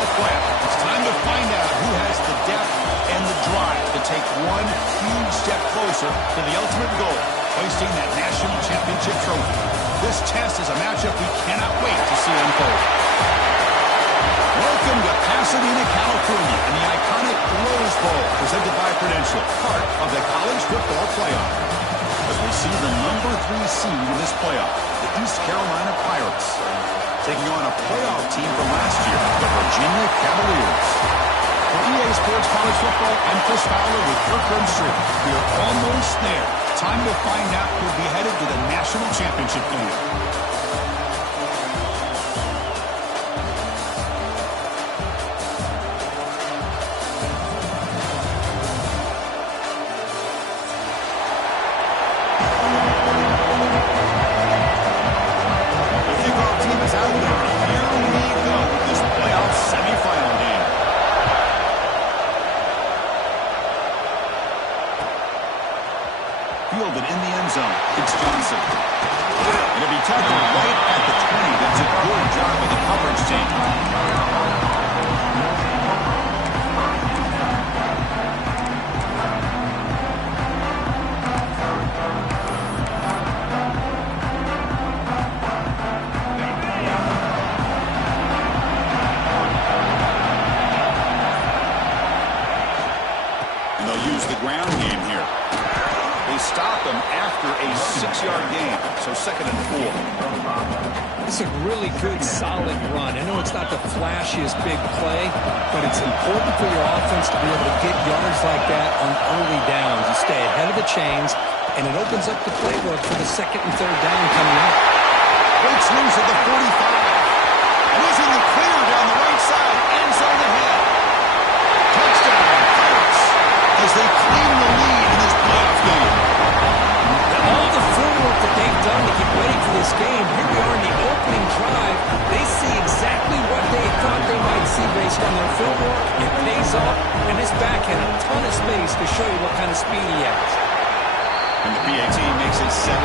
football playoff. It's time to find out who has the depth and the drive to take one huge step closer to the ultimate goal, hoisting that national championship trophy. This test is a matchup we cannot wait to see unfold. Welcome to Pasadena, California, and the iconic Rose Bowl, presented by Prudential, part of the college football playoff. As we see the number 3 seed in this playoff, the East Carolina Pirates, taking on a playoff team from last year, the Virginia Cavaliers. For EA Sports College Football, I'm Chris Fowler with Kirkland Street. We are almost there. Time to find out who'll be headed to the national championship game. Fielded in the end zone. It's Johnson. It'll be tackled right at the 20. That's a good job of the coverage team. And they'll use the ground game here. Stop them after a 6-yard gain, so 2nd and 4. It's a really good, solid run. I know it's not the flashiest big play, but it's important for your offense to be able to get yards like that on early downs. You stay ahead of the chains, and it opens up the playbook for the 2nd and 3rd down coming up. Breaks loose at the 45. And he's in the clear down the right side. End zone ahead. Touchdown, Pirates, as they claim the lead in this playoff game. All the footwork that they've done to get ready for this game, here we are in the opening drive. They see exactly what they thought they might see based on their footwork. It pays off, and this back had a ton of space to show you what kind of speed he has. And the PAT makes it 7-0.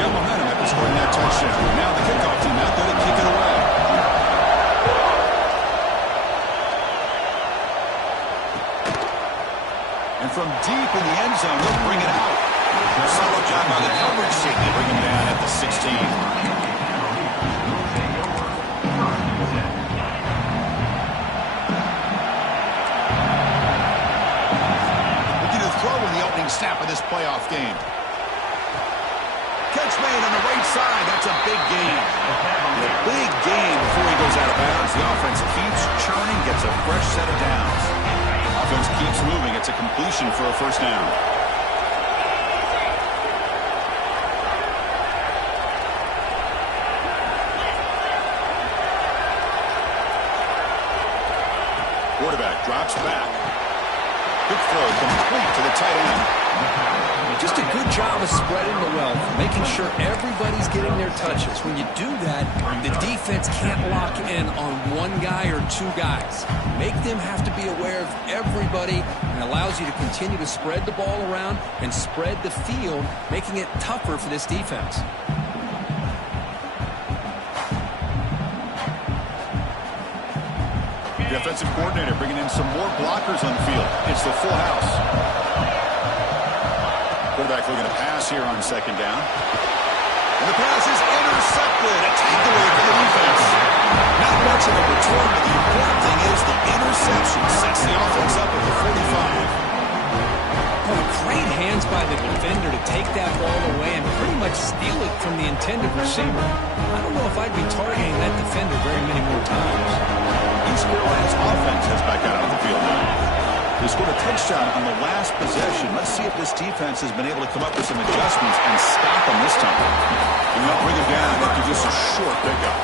Got momentum after scoring that touchdown. Now the kickoff team out there to kick it away. And from deep in the end zone, they'll bring it out. Solid job by the coverage team. They bring him down at the 16. Looking to throw in the opening snap of this playoff game. Catch made on the right side. That's a big gain. A big gain before he goes out of bounds. The offense keeps churning, gets a fresh set of downs. Offense keeps moving. It's a completion for a first down. Quarterback drops back. Quick throw complete to the tight end. Just a good job of spreading the wealth, making sure everybody's getting their touches. When you do that, the defense can't lock in on one guy or two guys. Make them have to be aware of everybody, and allows you to continue to spread the ball around and spread the field, making it tougher for this defense. The offensive coordinator bringing in some more blockers on the field. It's the full house. Quarterback looking to pass here on 2nd down. And the pass is intercepted. A takeaway for the defense. Not much of a return, but the important thing is the interception sets the offense up at the 45. Oh, great hands by the defender to take that ball away and pretty much steal it from the intended receiver. I don't know if I'd be targeting that defender very many more times. East Carolina's offense has back out on the field now. They scored a touchdown on the last possession. Let's see if this defense has been able to come up with some adjustments and stop them this time. And they'll bring him down after just a short pickup.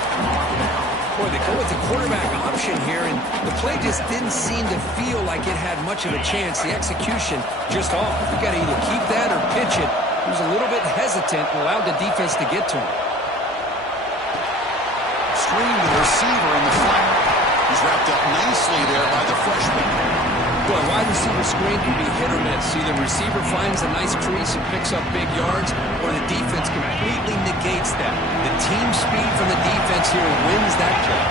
Boy, they go with the quarterback option here, and the play just didn't seem to feel like it had much of a chance. The execution just off. You got to either keep that or pitch it. He was a little bit hesitant and allowed the defense to get to him. Screen the receiver in the flat. He's wrapped up nicely there by the freshman. Well, wide receiver screen can be hit or miss. Either the receiver finds a nice crease and picks up big yards, or the defense completely negates that. The team speed from the defense here wins that play.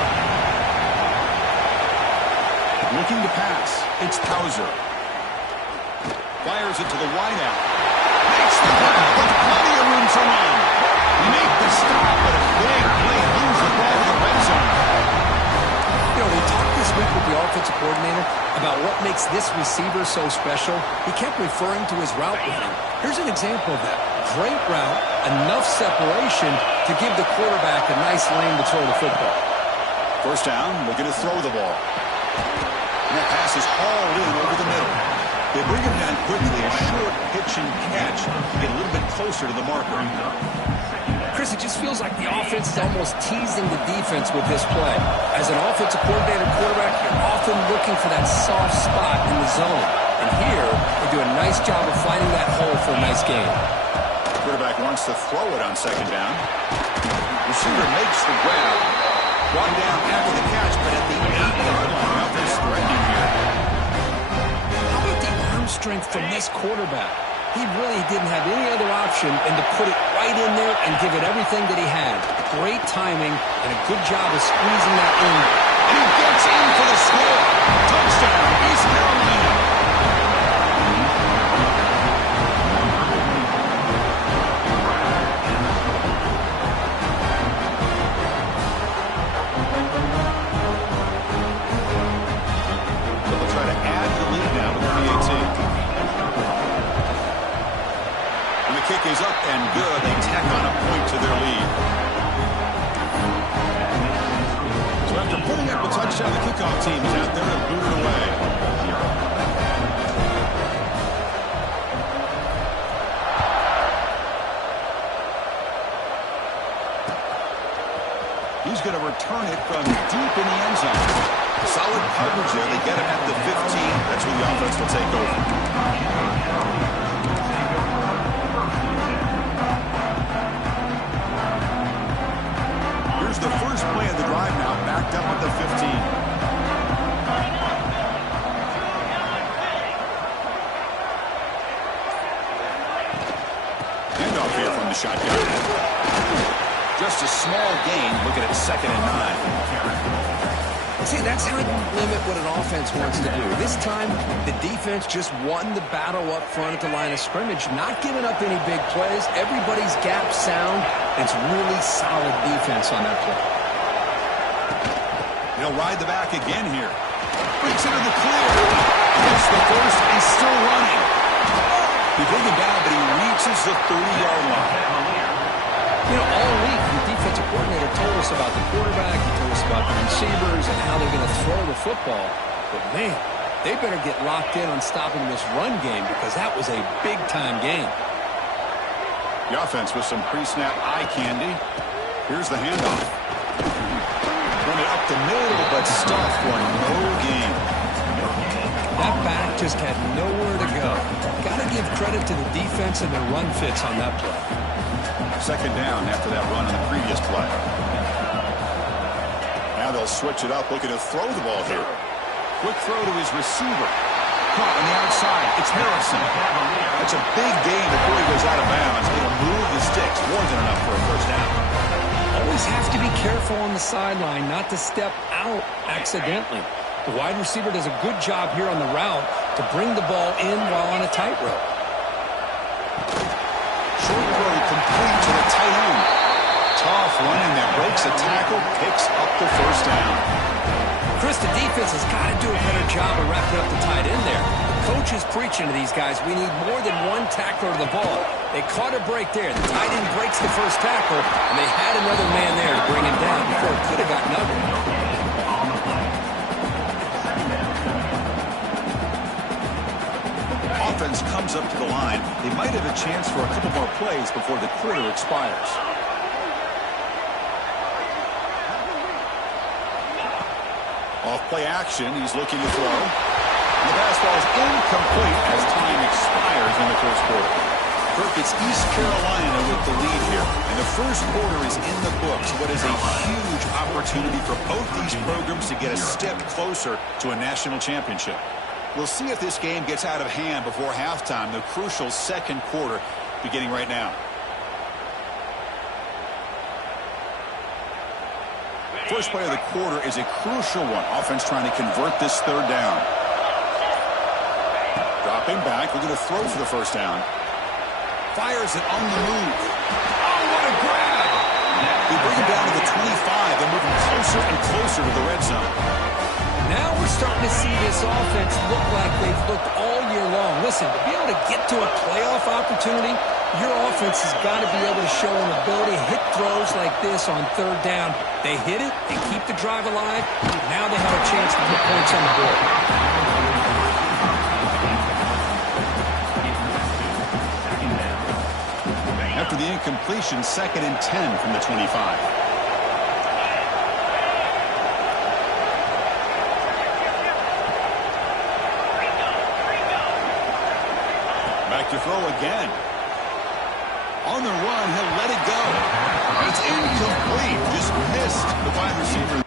Looking to pass. It's Hauser. Fires it to the wideout. Makes the grab with plenty of room to run. Make the stop, but a big play moves the ball to the red zone. You know, we talked this week with the offensive coordinator about what makes this receiver so special. He kept referring to his route running. Here's an example of that. Great route, enough separation to give the quarterback a nice lane to throw the football. First down, looking to throw the ball. And that pass is hauled in over the middle. They bring him down quickly, a short pitch and catch to get a little bit closer to the marker. Chris, it just feels like the offense is almost teasing the defense with this play. As an offensive coordinator quarterback, you're often looking for that soft spot in the zone. And here, they do a nice job of finding that hole for a nice gain. Quarterback wants to throw it on second down. Receiver makes the grab. Brought down after the catch, but at the 8-yard line. Nothing's threatening here. How about the arm strength from this quarterback? He really didn't have any other option than to put it right in there and give it everything that he had. Great timing and a good job of squeezing that in. And he gets in for the score. Touchdown, East Carolina. They'll try to add to the lead now with 3:18. Kick is up and good. They tack on a point to their lead. So after putting up a touchdown, the kickoff team is out there and boot it away. He's going to return it from deep in the end zone. Solid coverage there. They get him at the 15. That's where the offense will take over. Here's the first play of the drive now, backed up at the 15. Handoff here from the shotgun. Just a small gain, looking at 2nd and 9. See, that's how you limit what an offense wants to do. This time, the defense just won the battle up front at the line of scrimmage, not giving up any big plays. Everybody's gap sound. It's really solid defense on that play. They'll ride the back again here. Breaks into the clear. Gets the first. He's still running. They bring him down, but he reaches the 30-yard line. You know, all week, the defensive coordinator told us about the quarterback. He told us about the receivers and how they're going to throw the football. But, man, they better get locked in on stopping this run game because that was a big-time game. The offense with some pre-snap eye candy. Here's the handoff. Run it up the middle, but stuffed for no gain. That back just had nowhere to go. Got to give credit to the defense and their run fits on that play. Second down after that run on the previous play. Now they'll switch it up, looking to throw the ball here. Quick throw to his receiver. Caught on the outside. It's Harrison. That's a big gain before he goes out of bounds. It'll move the sticks. More than enough for a first down. Always have to be careful on the sideline not to step out accidentally. The wide receiver does a good job here on the route to bring the ball in while on a tightrope. Short throw complete to the tight end. Tough running that breaks a tackle, picks up the first down. Chris, the defense has got to do a better job of wrapping up the tight end there. The coach is preaching to these guys, we need more than one tackler to the ball. They caught a break there. The tight end breaks the first tackle, and they had another man there to bring him down before it could have gotten ugly. Offense comes up to the line. They might have a chance for a couple more plays before the quarter expires. Off play action, he's looking to throw. And the pass ball is incomplete as time expires in the first quarter. Kirk, it's East Carolina with the lead here. And the first quarter is in the books. What is a huge opportunity for both these programs to get a step closer to a national championship. We'll see if this game gets out of hand before halftime, the crucial second quarter beginning right now. First play of the quarter is a crucial one. Offense trying to convert this third down. Dropping back, looking to throw for the first down. Fires it on the move. Oh, what a grab! They bring him down to the 25. They're moving closer and closer to the red zone. Now we're starting to see this offense look like they've looked all year long. Listen, to be able to get to a playoff opportunity, your offense has got to be able to show an ability to hit throws like this on third down. They hit it, they keep the drive alive. Now they have a chance to put points on the board. After the incompletion, 2nd and 10 from the 25. Back to throw again. On the run, he'll let it go. It's incomplete. Just missed the wide receiver.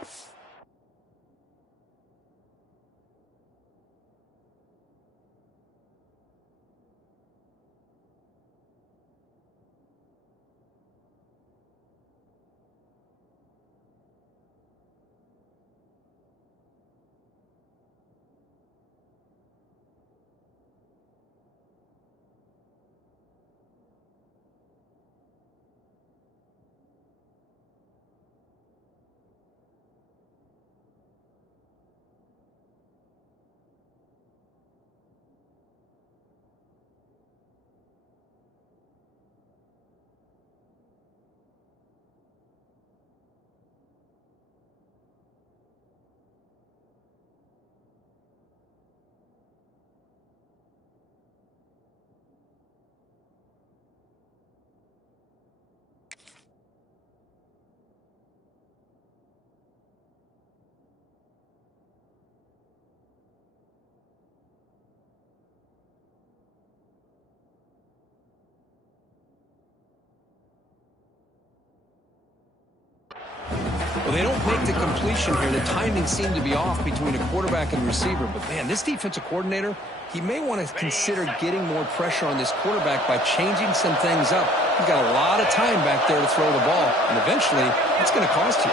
Well, they don't make the completion here. The timing seemed to be off between a quarterback and receiver. But, man, this defensive coordinator, he may want to consider getting more pressure on this quarterback by changing some things up. He's got a lot of time back there to throw the ball, and eventually it's going to cost you.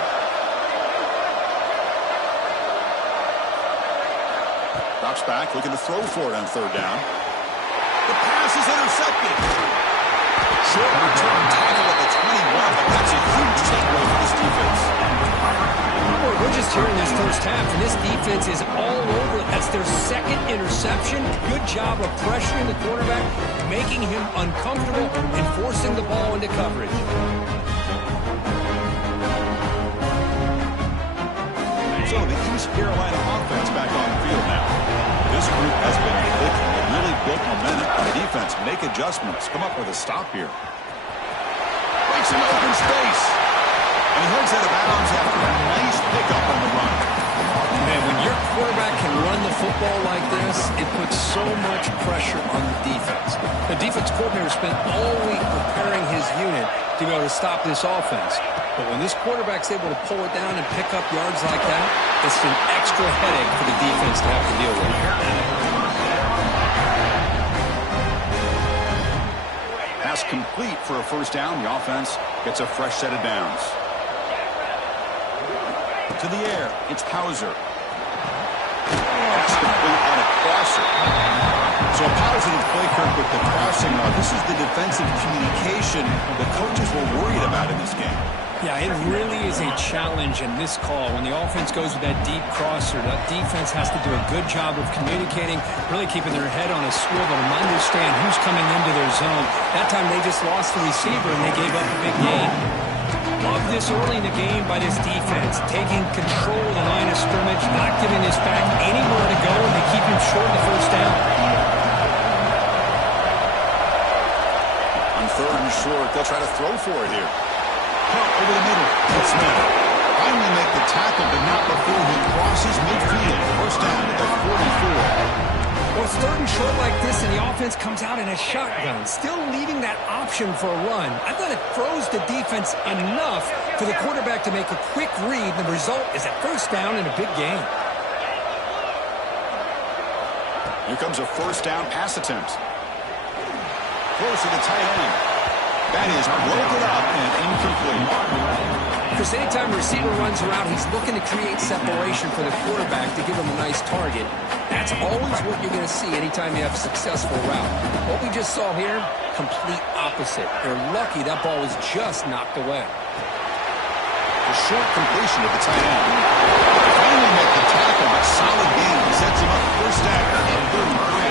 Drops back, looking to throw for it on third down. The pass is intercepted. Short return tackle at the 21, but that's a huge takeaway for this defense. Boy, we're just here in this first half, and this defense is all over. That's their second interception. Good job of pressuring the quarterback, making him uncomfortable, and forcing the ball into coverage. So the East Carolina offense back on the field now. This group has been clicking. They really built momentum on the defense. Make adjustments. Come up with a stop here. Breaks an open space. And he heads out of bounds after a nice pickup on the run. Man, when your quarterback can run the football like this, it puts so much pressure on the defense. The defense coordinator spent all week preparing his unit to be able to stop this offense. But when this quarterback's able to pull it down and pick up yards like that, it's an extra headache for the defense to have to deal with. Pass complete for a first down. The offense gets a fresh set of downs. To the air, it's Hauser. Pass complete on a crosser. So a positive play, Kirk, with the crossing. This is the defensive communication the coaches were worried about in this game. Yeah, it really is a challenge in this call. When the offense goes with that deep crosser, that defense has to do a good job of communicating, really keeping their head on a swivel and understand who's coming into their zone. That time they just lost the receiver and they gave up a big gain. Love this early in the game by this defense, taking control of the line of scrimmage, not giving this back anywhere to go, and they keep him short of the first down. On third and short, they'll try to throw for it here. Pump over the middle. It's Smith. Finally make the tackle, but not before he crosses midfield. First down at the 44. Well, it's third and short like this, and the offense comes out in a shotgun, still leaving that option for a run. I thought it throws the defense enough for the quarterback to make a quick read. The result is a first down and a big gain. Here comes a first down pass attempt. Close to the tight end. That is broken up and incomplete. Because anytime a receiver runs around, he's looking to create separation for the quarterback to give him a nice target. That's always what you're going to see anytime you have a successful route. What we just saw here, complete opposite. They're lucky that ball was just knocked away. A short completion to the tight end. Finally make the tackle, but solid gain. Sets him up first down and 33.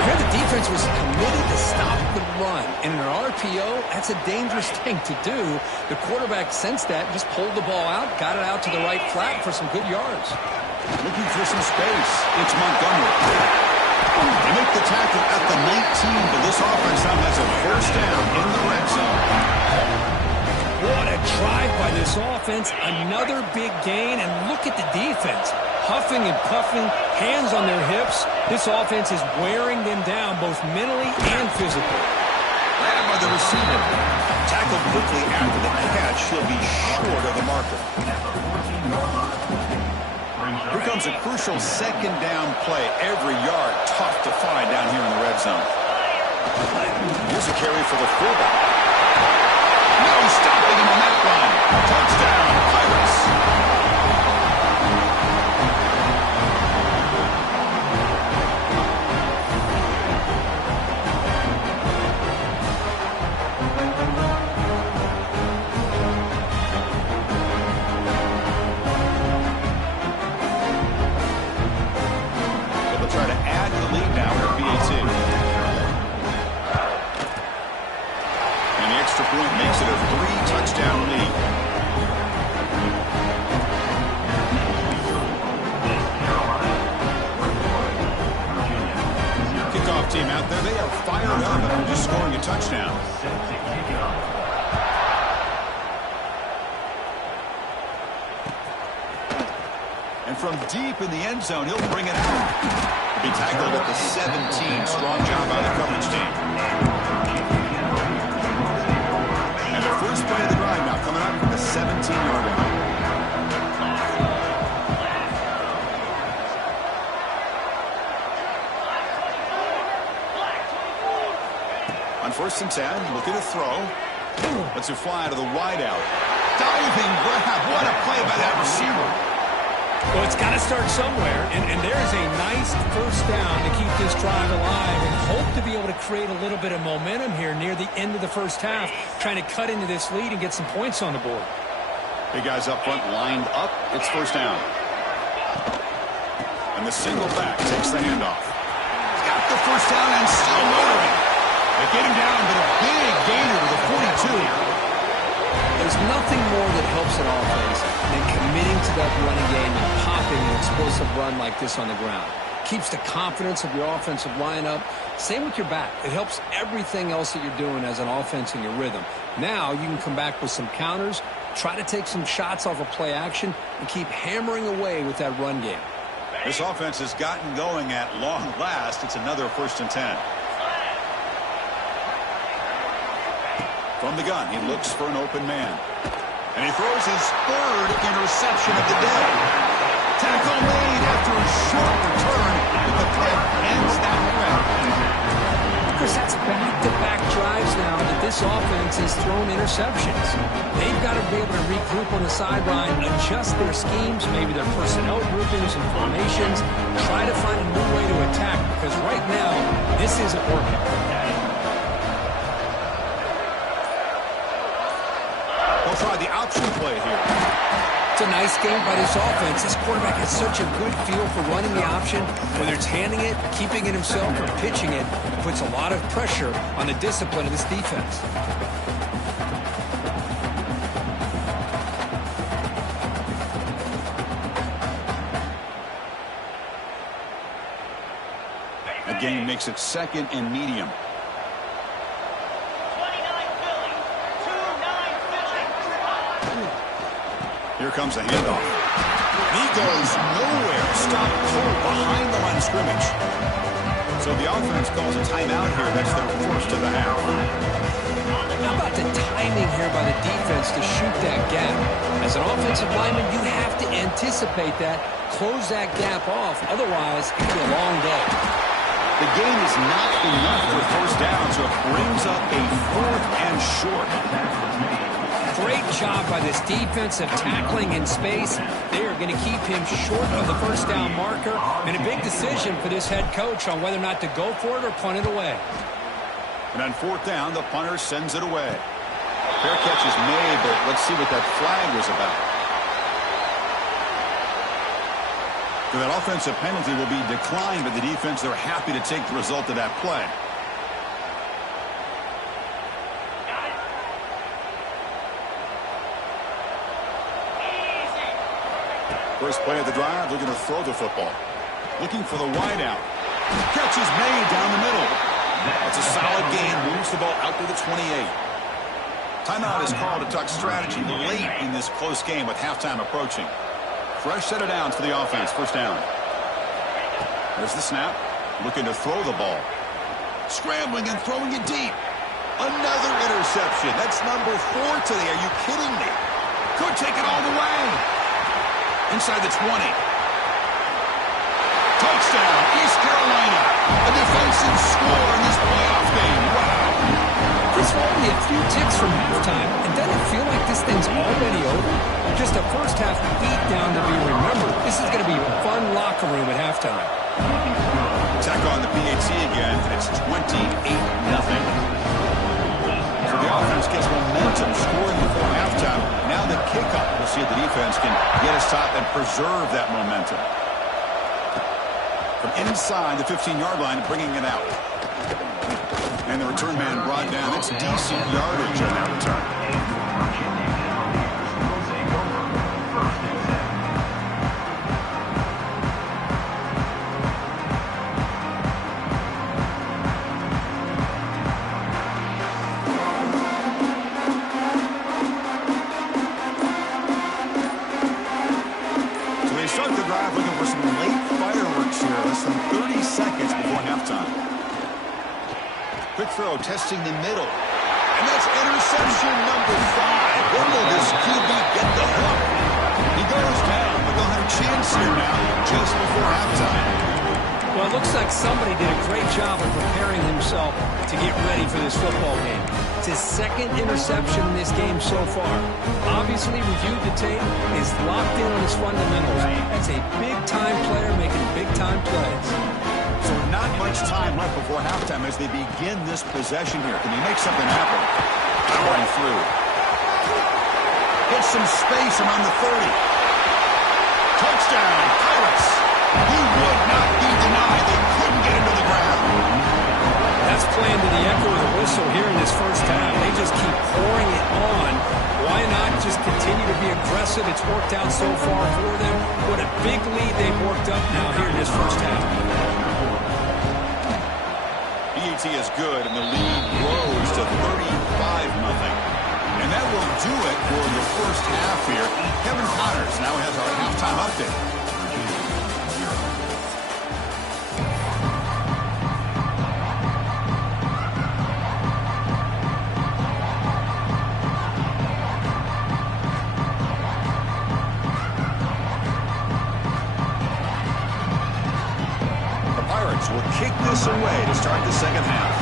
Here the defense was committed to stop the run. And in an RPO, that's a dangerous thing to do. The quarterback sensed that, just pulled the ball out, got it out to the right flat for some good yards. Looking for some space. It's Montgomery. They make the tackle at the 19, but this offense now has a first down in the red zone. What a drive by this offense. Another big gain, and look at the defense. Huffing and puffing, hands on their hips. This offense is wearing them down both mentally and physically. Grabbed by the receiver. Tackled quickly after the catch. He'll be short of the marker. Here comes a crucial second down play. Every yard tough to find down here in the red zone. Here's a carry for the fullback. No stopping him on that run. Touchdown, Pirates. Try to add the lead now at BAT. And the extra point makes it a 3-touchdown lead. Kickoff team out there. They are fired up after just scoring a touchdown. And from deep in the end zone, he'll bring it out. Be tackled at the 17. Strong job by the coverage team. And the first play of the drive now coming up from the 17-yard line. On 1st and 10, looking to throw. Lets it fly out of the wideout. Diving grab. What a play by that receiver. Well, it's got to start somewhere, and there's a nice first down to keep this drive alive and hope to be able to create a little bit of momentum here near the end of the first half, trying to cut into this lead and get some points on the board. Big guys up front lined up. It's first down. And the single back takes the handoff. He's got the first down and still motoring. They get him down, but a big gainer to the 42. There's nothing more that helps an offense than committing to that running game and popping an explosive run like this on the ground. Keeps the confidence of your offensive lineup. Same with your back. It helps everything else that you're doing as an offense in your rhythm. Now you can come back with some counters, try to take some shots off of play action, and keep hammering away with that run game. This offense has gotten going at long last. It's another 1st and 10. From the gun, he looks for an open man. And he throws his 3rd interception of the day. Tackle made after a short return, but the play ends that threat. Chris, that's back-to-back drives now that this offense has thrown interceptions. They've got to be able to regroup on the sideline, adjust their schemes, maybe their personnel groupings and formations, try to find a new way to attack, because right now, this isn't working. We'll try the option play here. It's a nice game by this offense. This quarterback has such a good feel for running the option. Whether it's handing it, keeping it himself, or pitching it, it puts a lot of pressure on the discipline of this defense. A gain makes it 2nd and medium. Here comes a handoff. He goes nowhere. Stopped cold behind the line of scrimmage. So the offense calls a timeout here. That's their first of the half. How about the timing here by the defense to shoot that gap? As As an offensive lineman, you have to anticipate that, close that gap off. Otherwise, it can be a long day. The gain is not enough for first down, so it brings up a 4th and short. Great job by this defensive tackling in space. They are going to keep him short of the first down marker, and a big decision for this head coach on whether or not to go for it or punt it away. And on 4th down, the punter sends it away. Fair catch is made, but let's see what that flag was about. So that offensive penalty will be declined by the defense. They're happy to take the result of that play. First play of the drive, they're going to throw the football. Looking for the wideout. Catch is made down the middle. That's a solid gain. Moves the ball out to the 28. Timeout is called to talk strategy late in this close game with halftime approaching. Fresh set of downs for the offense. First down. There's the snap. Looking to throw the ball. Scrambling and throwing it deep. Another interception. That's number 4 today. Are you kidding me? Could take it all the way. Inside the 20. Touchdown, East Carolina. A defensive score in this playoff game. Wow. This will be a few ticks from halftime. And doesn't it feel like this thing's already over? Just a first-half beatdown to be remembered. This is going to be a fun locker room at halftime. Attack on the PAT again, and it's 28-0. So the offense gets momentum, scoring before halftime. Now the kickoff. We'll see if the defense can get a stop and preserve that momentum. From inside the 15-yard line, bringing it out. And the return man brought down. It's decent yardage on that return. Quick throw, testing the middle. And that's interception number 5. When will this QB get the hook? He goes down, but they'll have a chance here now, just before halftime. Well, it looks like somebody did a great job of preparing himself to get ready for this football game. It's his 2nd interception in this game so far. Obviously, reviewed the tape, is locked in on his fundamentals. That's a big-time player making big-time plays. So not much time left before halftime as they begin this possession here. Can he make something happen? Powering through. Gets some space around the 30. Touchdown, Pirates. He would not be denied. They couldn't get him to the ground. That's playing to the echo of the whistle here in this first half. They just keep pouring it on. Why not just continue to be aggressive? It's worked out so far for them. What a big lead they've worked up now here in this first half. PAT is good, and the lead grows to 35-0. And that will do it for the first half here. Kevin Connors now has our halftime update. Will kick this away to start the second half.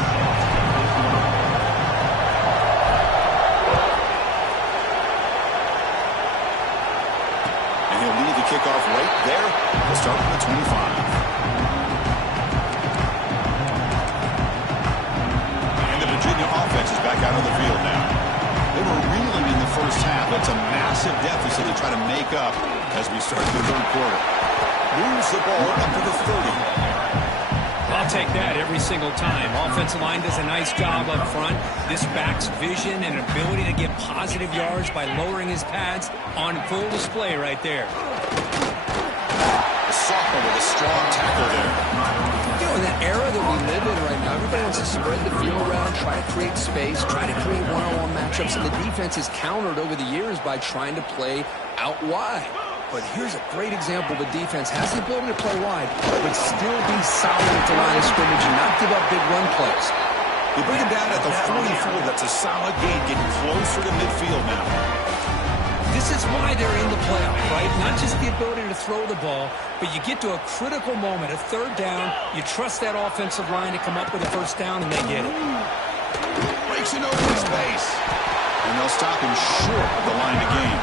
And he'll lead the kickoff right there. We'll start from the 25. And the Virginia offense is back out on the field now. They were reeling in the first half. That's a massive deficit to try to make up as we start the third quarter. Moves the ball up to the 30. I'll take that every single time. Offensive line does a nice job up front. This back's vision and ability to get positive yards by lowering his pads on full display right there. The sophomore with a strong tackle there. You know, in that era that we live in right now, everybody wants to spread the field around, try to create space, try to create one-on-one matchups, and the defense is countered over the years by trying to play out wide. But here's a great example. The defense has the ability to play wide, but still be solid at the line of scrimmage and not give up big run plays. They bring him down at the 44. That's a solid gain, getting closer to midfield now. This is why they're in the playoff, right? Not just the ability to throw the ball, but you get to a critical moment, a third down, you trust that offensive line to come up with a first down, and they get it. Breaks it over space. And they'll stop him short of the line to gain.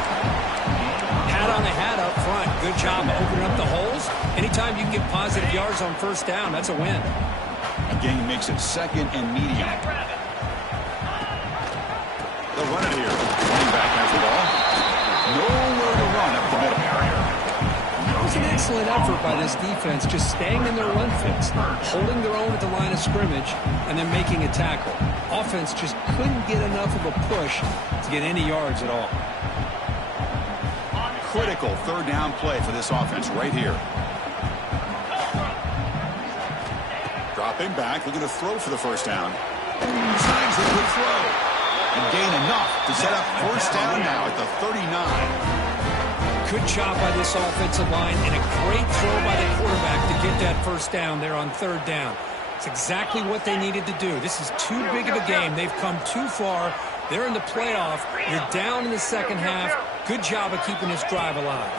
Hat on the hat up front. Good job opening up the holes. Anytime you can get positive yards on first down, that's a win. Again, he makes it second and medium. They'll run it here. Running back has the ball. Nowhere to run up the middle. It was an excellent effort by this defense, just staying in their run fits, holding their own at the line of scrimmage, and then making a tackle. Offense just couldn't get enough of a push to get any yards at all. Critical third down play for this offense right here. Dropping back, looking to throw for the first down. Snags a good throw. And gain enough to set up first down now at the 39. Good job by this offensive line and a great throw by the quarterback to get that first down there on third down. It's exactly what they needed to do. This is too big of a game. They've come too far. They're in the playoff. You're down in the second half. Good job of keeping this drive alive.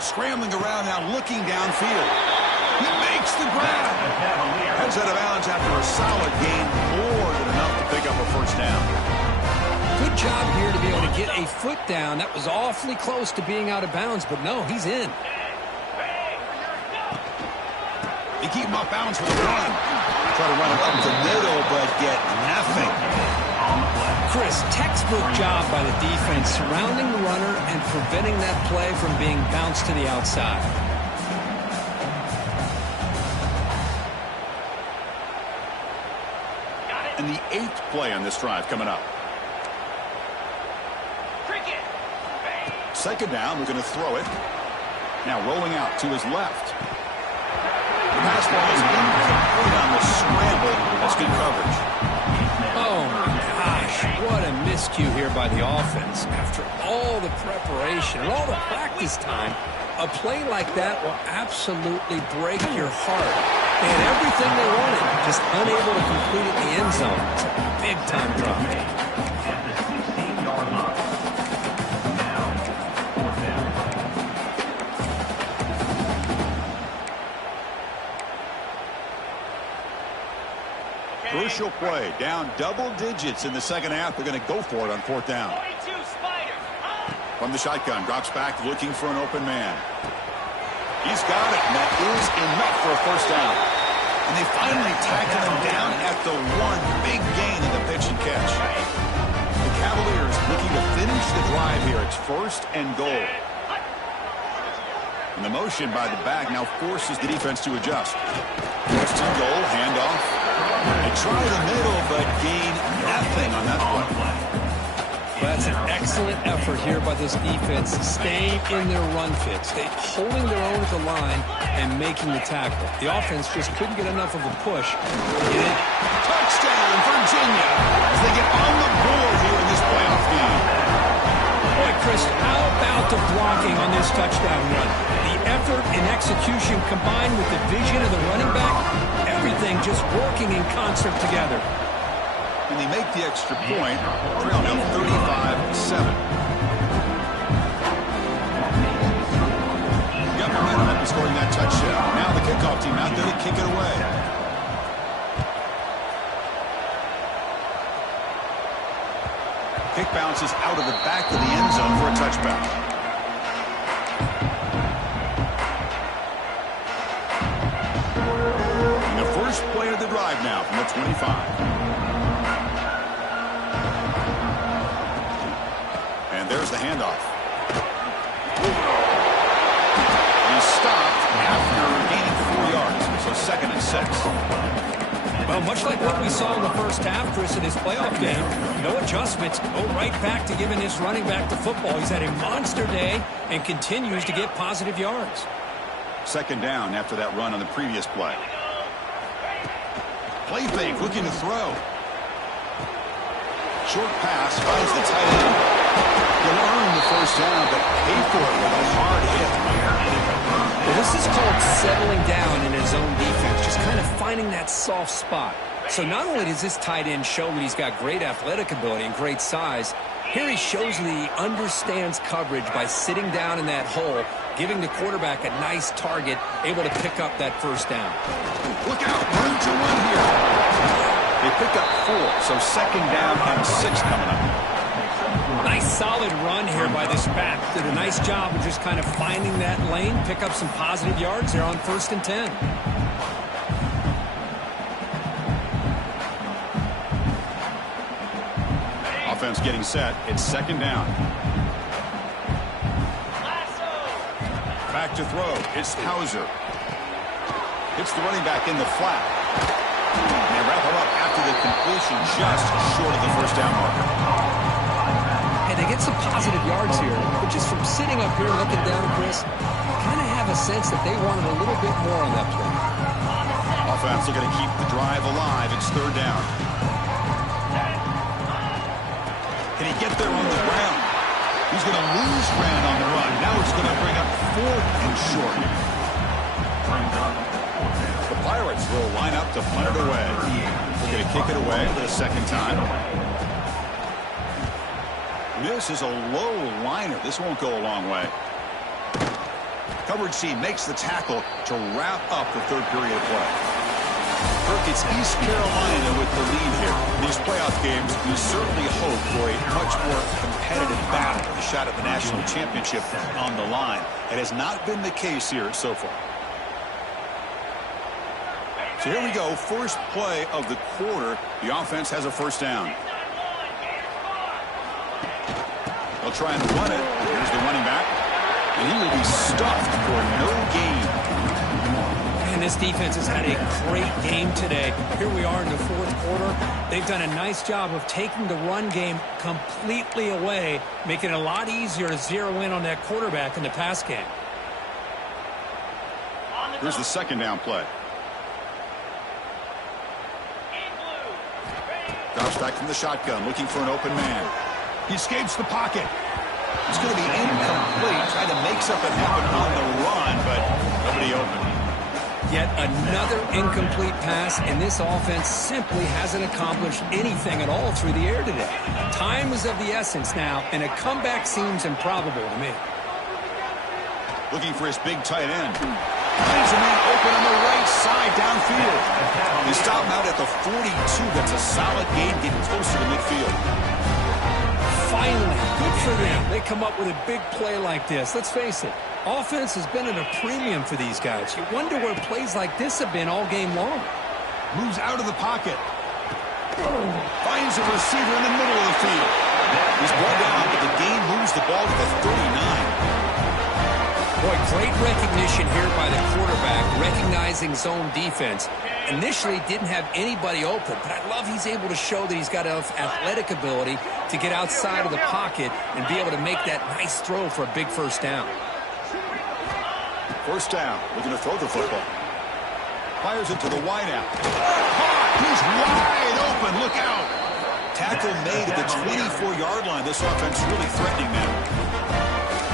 Scrambling around now, looking downfield. He makes the grab. Heads out of bounds after a solid gain, more than enough to pick up a first down. Good job here to be able to get a foot down. That was awfully close to being out of bounds, but no, he's in. They keep him off bounds for the run. Try to run it up the middle, but get nothing. Chris, textbook job by the defense surrounding the runner and preventing that play from being bounced to the outside. And the 8th play on this drive coming up. Second down, we're going to throw it. Now rolling out to his left. The pass ball is incomplete on the scramble. That's good coverage. Oh, my gosh. What a miscue here by the offense. After all the preparation and all the practice time, a play like that will absolutely break your heart. They had everything they wanted, just unable to complete it in the end zone. It's a big-time drop. Crucial play, down double digits in the second half. They're going to go for it on fourth down. From the shotgun, drops back looking for an open man. He's got it, and that is enough for a first down. And they finally tackle him down at the one. Big gain in the pitch and catch. The Cavaliers looking to finish the drive here. It's first and goal. And the motion by the back now forces the defense to adjust. First and goal, handoff. They try the middle, but gain nothing on that play. That's an excellent effort here by this defense, staying in their run fits. They're holding their own at the line and making the tackle. The offense just couldn't get enough of a push. Touchdown, Virginia, as they get on the board here in this playoff game. Boy, Chris, how about the blocking on this touchdown run? The effort and execution combined with the vision of the running back, everything just working in concert together. And they make the extra point, trail now 35-7. Got momentum after scoring that touchdown. Now the kickoff team out there to kick it away. Kick bounces out of the back of the end zone for a touchback. And the first play of the drive now from the 25. And there's the handoff. He's stopped after gaining 4 yards, so second and 6. Well, much like what we saw in the first half, Chris, in his playoff game, no adjustments, go right back to giving his running back the football. He's had a monster day and continues to get positive yards. Second down after that run on the previous play. Play fake, looking to throw. Short pass, finds the tight end. He'll earn the first down, but pay for it with a hard hit. Well, this is called settling down in his own defense, just kind of finding that soft spot. So not only does this tight end show that he's got great athletic ability and great size, Here he shows that he understands coverage by sitting down in that hole, giving the quarterback a nice target, able to pick up that first down. Look out, room to run here. They pick up 4, so second down and 6 coming up. Nice solid run here by this back. Did a nice job of just kind of finding that lane, pick up some positive yards there on 1st and 10. Offense getting set. It's second down. Back to throw. It's Hauser. Hits the running back in the flat. They wrap him up after the completion, just short of the first down marker. And they get some positive yards here, but just from sitting up here looking down, Chris, kind of have a sense that they wanted a little bit more on that play. Offense looking to keep the drive alive. It's third down. Can he get there on the ground? He's going to lose ground on the run. Now it's going to bring up 4th and short. The Pirates will line up to punt it away. They're going to kick it away for the second time. This is a low liner. This won't go a long way. Coverage C makes the tackle to wrap up the third period of play. Kirk, it's East Carolina with the lead here. In these playoff games, we certainly hope for a much more competitive battle, a shot at the national championship on the line. It has not been the case here so far. So here we go, first play of the quarter. The offense has a first down. They'll try and run it. Here's the running back. And he will be stuffed for no gain. And this defense has had a great game today. Here we are in the 4th quarter. They've done a nice job of taking the run game completely away, making it a lot easier to zero in on that quarterback in the pass game. Here's the second down play. Drops back from the shotgun, looking for an open man. He escapes the pocket. It's going to be incomplete. Trying to make something happen on the run, but nobody open. Yet another incomplete pass, and this offense simply hasn't accomplished anything at all through the air today. Time is of the essence now, and a comeback seems improbable to me. Looking for his big tight end. Finds a man open on the right side downfield. They stop him out at the 42. That's a solid gain, getting closer to midfield. Finally, good for them. They come up with a big play like this. Let's face it, offense has been at a premium for these guys. You wonder where plays like this have been all game long. Moves out of the pocket. Finds a receiver in the middle of the field. He's brought down, but the gain moves the ball to the 39. Boy, great recognition here by the quarterback, recognizing zone defense. Initially didn't have anybody open, but I love he's able to show that he's got enough athletic ability to get outside of the pocket and be able to make that nice throw for a big first down. First down, looking to throw the football. Fires it to the wideout. Caught! He's wide open, look out! Tackle made at the 24-yard line. This offense really threatening them.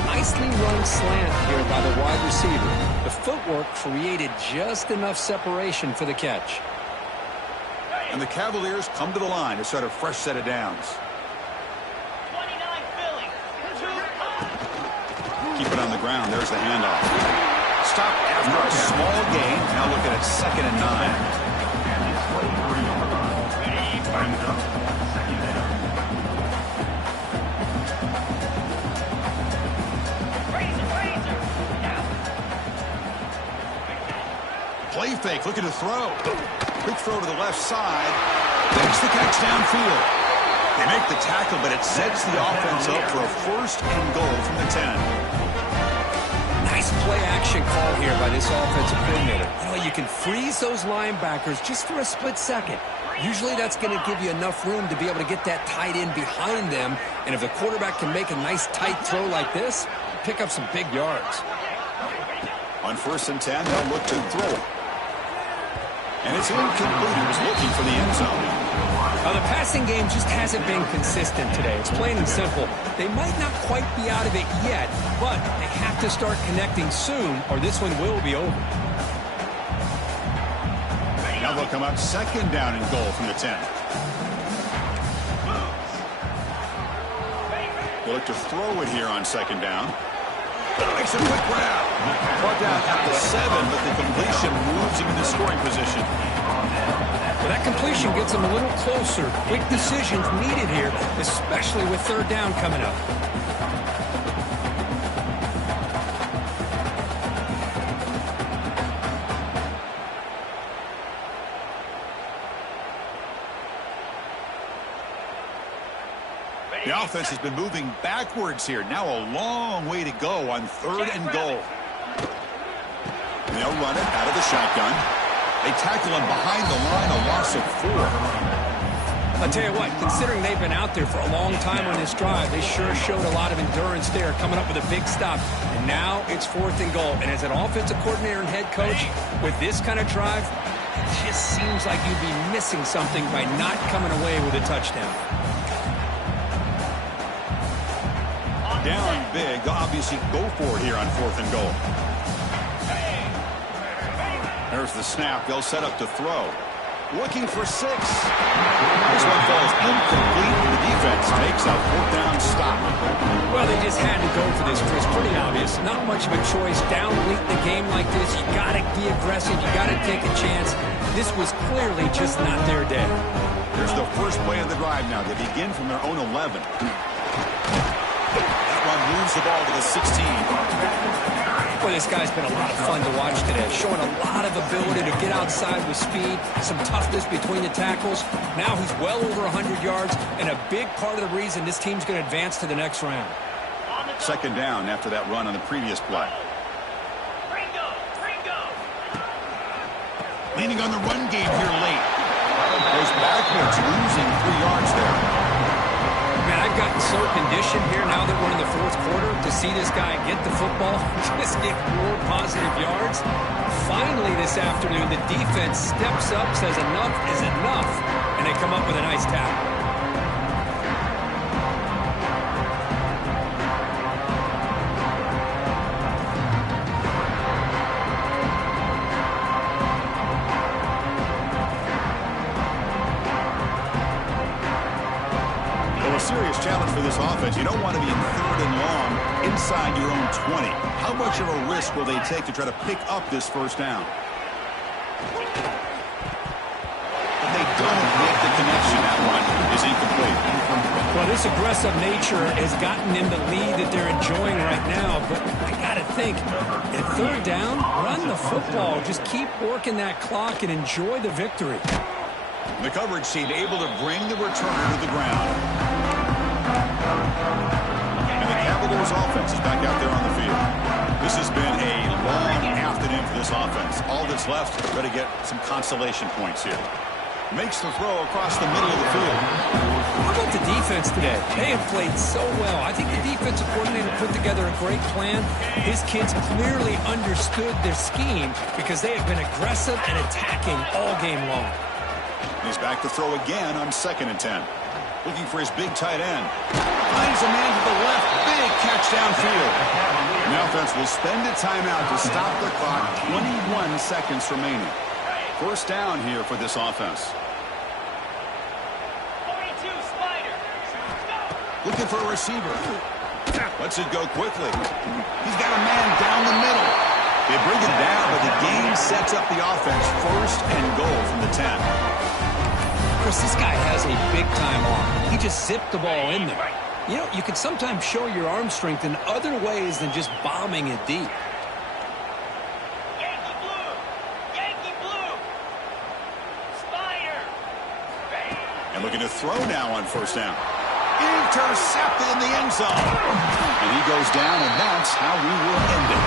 Nicely run slant here by the wide receiver. The footwork created just enough separation for the catch. And the Cavaliers come to the line to start a fresh set of downs. Keep it on the ground. There's the handoff. Stop after a small gain. Now looking at 2nd and 9. Play fake, looking to throw. Quick throw to the left side. Makes the catch downfield. They make the tackle, but it sets the offense up for a 1st and goal from the 10. Nice play action call here by this offensive coordinator. You know, you can freeze those linebackers just for a split second. Usually that's going to give you enough room to be able to get that tight end behind them. And if the quarterback can make a nice tight throw like this, pick up some big yards. On 1st and 10, they'll look to throw it. And it's incomplete. He was looking for the end zone. Now, the passing game just hasn't been consistent today. It's plain and simple. They might not quite be out of it yet, but they have to start connecting soon, or this one will be over. Now they'll come up 2nd down and goal from the 10. look to throw it here on second down. Makes a quick grab. Brought down at the 7, but the completion moves him into scoring position. Well, that completion gets him a little closer. Quick decisions needed here, especially with third down coming up. The offense has been moving backwards here. Now a long way to go on third and goal. And they'll run it out of the shotgun. They tackle him behind the line, a loss of 4. I'll tell you what, considering they've been out there for a long time on this drive, they sure showed a lot of endurance there, coming up with a big stop. And now it's 4th and goal. And as an offensive coordinator and head coach, with this kind of drive, it just seems like you'd be missing something by not coming away with a touchdown. Down big. They'll obviously go for it here on 4th and goal. There's the snap. They'll set up to throw. Looking for 6. This one falls incomplete. The defense makes a 4th down stop. Well, they just had to go for this, Chris. Pretty obvious. Not much of a choice. Down late in the game like this, you got to be aggressive. You got to take a chance. This was clearly just not their day. Here's the first play of the drive now. They begin from their own 11. Moves the ball to the 16. Boy, this guy's been a lot of fun to watch today. Showing a lot of ability to get outside with speed, some toughness between the tackles. Now he's well over 100 yards, and a big part of the reason this team's going to advance to the next round. Second down after that run on the previous play. Leaning on the run game here late. Goes backwards, losing 3 yards there. Man, I've gotten so conditioned here now that we're in the 4th quarter to see this guy get the football, just get more positive yards. Finally this afternoon, the defense steps up, says enough is enough, and they come up with a nice tackle. Serious challenge for this offense. You don't want to be in 3rd and long inside your own 20. How much of a risk will they take to try to pick up this first down? But they don't make the connection. That one is incomplete. Well, this aggressive nature has gotten them the lead that they're enjoying right now. But I got to think, at 3rd down, run the football. Just keep working that clock and enjoy the victory. The coverage team able to bring the returner to the ground. And the Cavaliers offense is back out there on the field. This has been a long afternoon for this offense. All that's left, try to get some consolation points here. Makes the throw across the middle of the field. How about the defense today? They have played so well. I think the defensive coordinator put together a great plan. His kids clearly understood their scheme because they have been aggressive and attacking all game long. He's back to throw again on 2nd and 10. Looking for his big tight end. Finds a man to the left. Big catch downfield. And the offense will spend a timeout to stop the clock. 21 seconds remaining. First down here for this offense. 42 Spider. Looking for a receiver. Lets it go quickly. He's got a man down the middle. They bring it down, but the game sets up the offense. 1st and goal from the 10. Chris, this guy has a big-time arm. He just zipped the ball in there. You know, you can sometimes show your arm strength in other ways than just bombing it deep. Yankee blue. Yankee blue. Spider. And looking to throw now on 1st down. Intercepted in the end zone. And he goes down, and that's how we will end it.